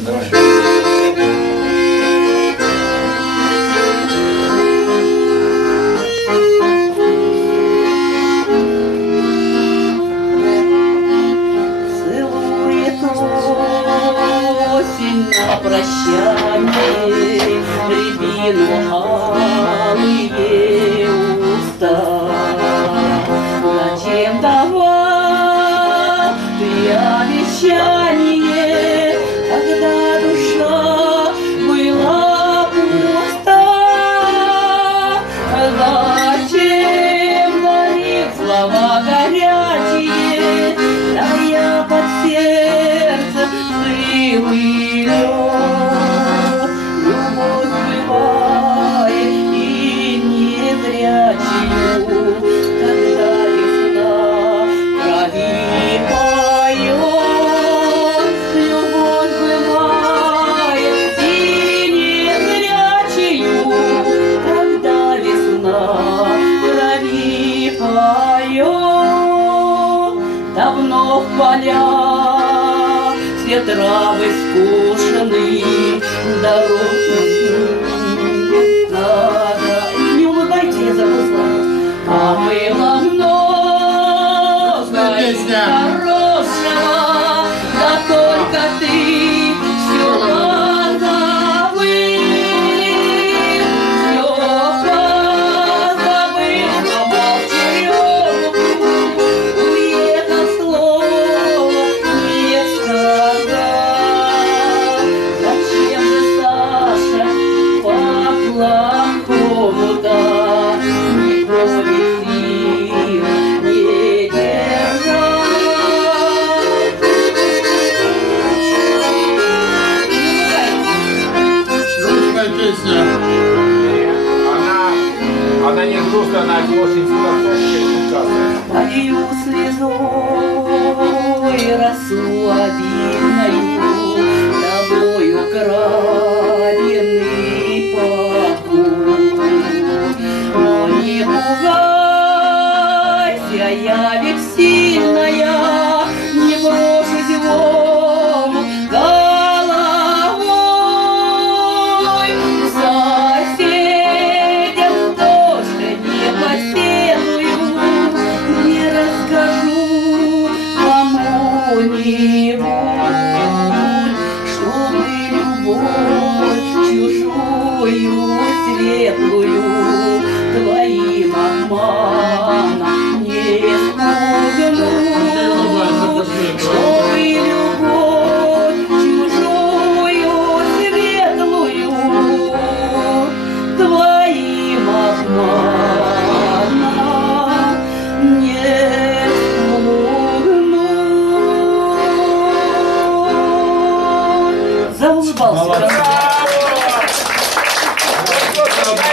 Давай. На прощание рябину алые уста. Зачем давал ты обещание, когда душа была пуста? Зачем дарил слова горячие, тая под сердце стылый лед? Любовь бывает и незрячую, когда весна крови поет. Любовь бывает и незрячую, когда весна крови поет. Давно в полях все травы скошены, дороги надо. Не улыбайтесь, я забыла. А было много хорошего, да только ты все позабыл. Все позабыл, но молчаливый уехал, слово не сказал. Зачем же, Саша, по-плохому-то никого эфир не держал? Грустная песня. Она не грустная, она очень симпатичная. Полью слезой росу обидною, тобою краденный покой. Но не пугайся, я ведь сильная, не брошу зевом головой. Соседям тоже не поседую, не расскажу кому-нибудь, чтобы любовь чужую светлую твоим обманом не спугнуть, чтобы любовь чужую светлую твоим обманом не спугнуть. Заулыбался. Браво!